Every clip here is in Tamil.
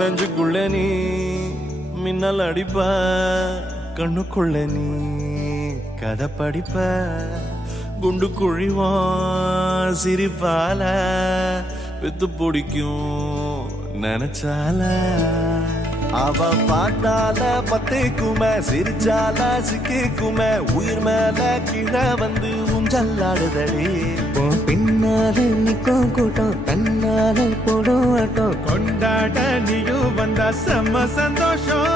நெஞ்சுக்குள்ள நீ மின்னல் அடிப்ப, கண்ணுக்குள்ள நீ கதை படிப்ப, குண்டு குழிவான் சிரிப்பால பெத்து பிடிக்கும் நினைச்சால. அவ பாட்டால பத்திக்குமே, சிரிச்சால சிக்கிக்குமே, உயிர் மேல கீழே வந்து ஊஞ்சல்லாடுதடி. பின்னாலே நிக்கும் கூட்டம், தன்னாலே போடும் ஆட்டம், கொண்டாட நீயும் வந்தா செம்ம சந்தோஷம்.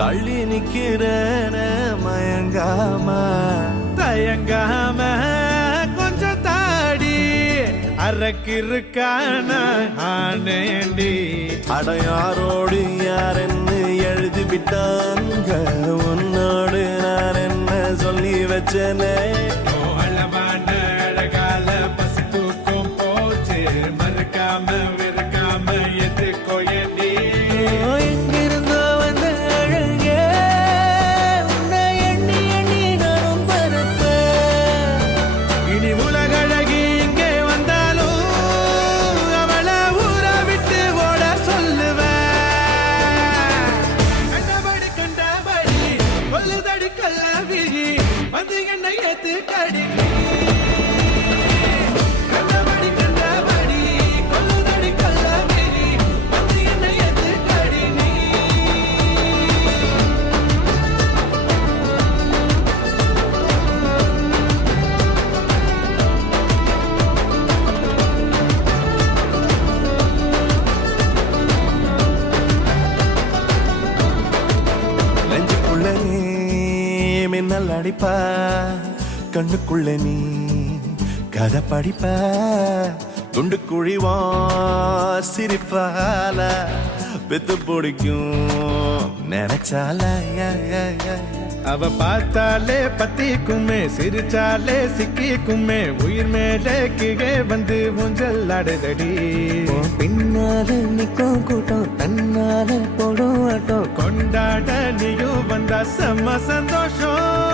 தள்ளி நிக்கிறேன மயங்காம தயங்காம கொஞ்சம் தாடி அரக்கிருக்கான ஆனேண்டி. அடையாரோடு யார் என்ன எழுதி விட்டாங்க, உன்னோடு நான் என்ன சொல்லி வச்சனே. அளவான அழகால பசி தூக்கம் போச்சு, மறுக்காம வெறுக்காம எதுக்கோ ஏண்டி. மின்னல் அடிப்ப, கண்ணுக்குள்ள நீ கதை படிப்ப, குண்டு குழிவா சிரிப்பால பெத்து பிடிக்கும் நினைச்சால. அவ பார்த்தாலே பத்திக்குமே, சிரிச்சாலே சிக்கிக்குமே, உயிர் மேலே கீழே வந்து ஊஞ்சல் ஆடுதடி. பின்னாலே நிக்கும் கூட்டம், தன்னாலே போடும் ஆட்டம், கொண்டாட நீயும் வந்தா செம்ம சந்தோஷம்.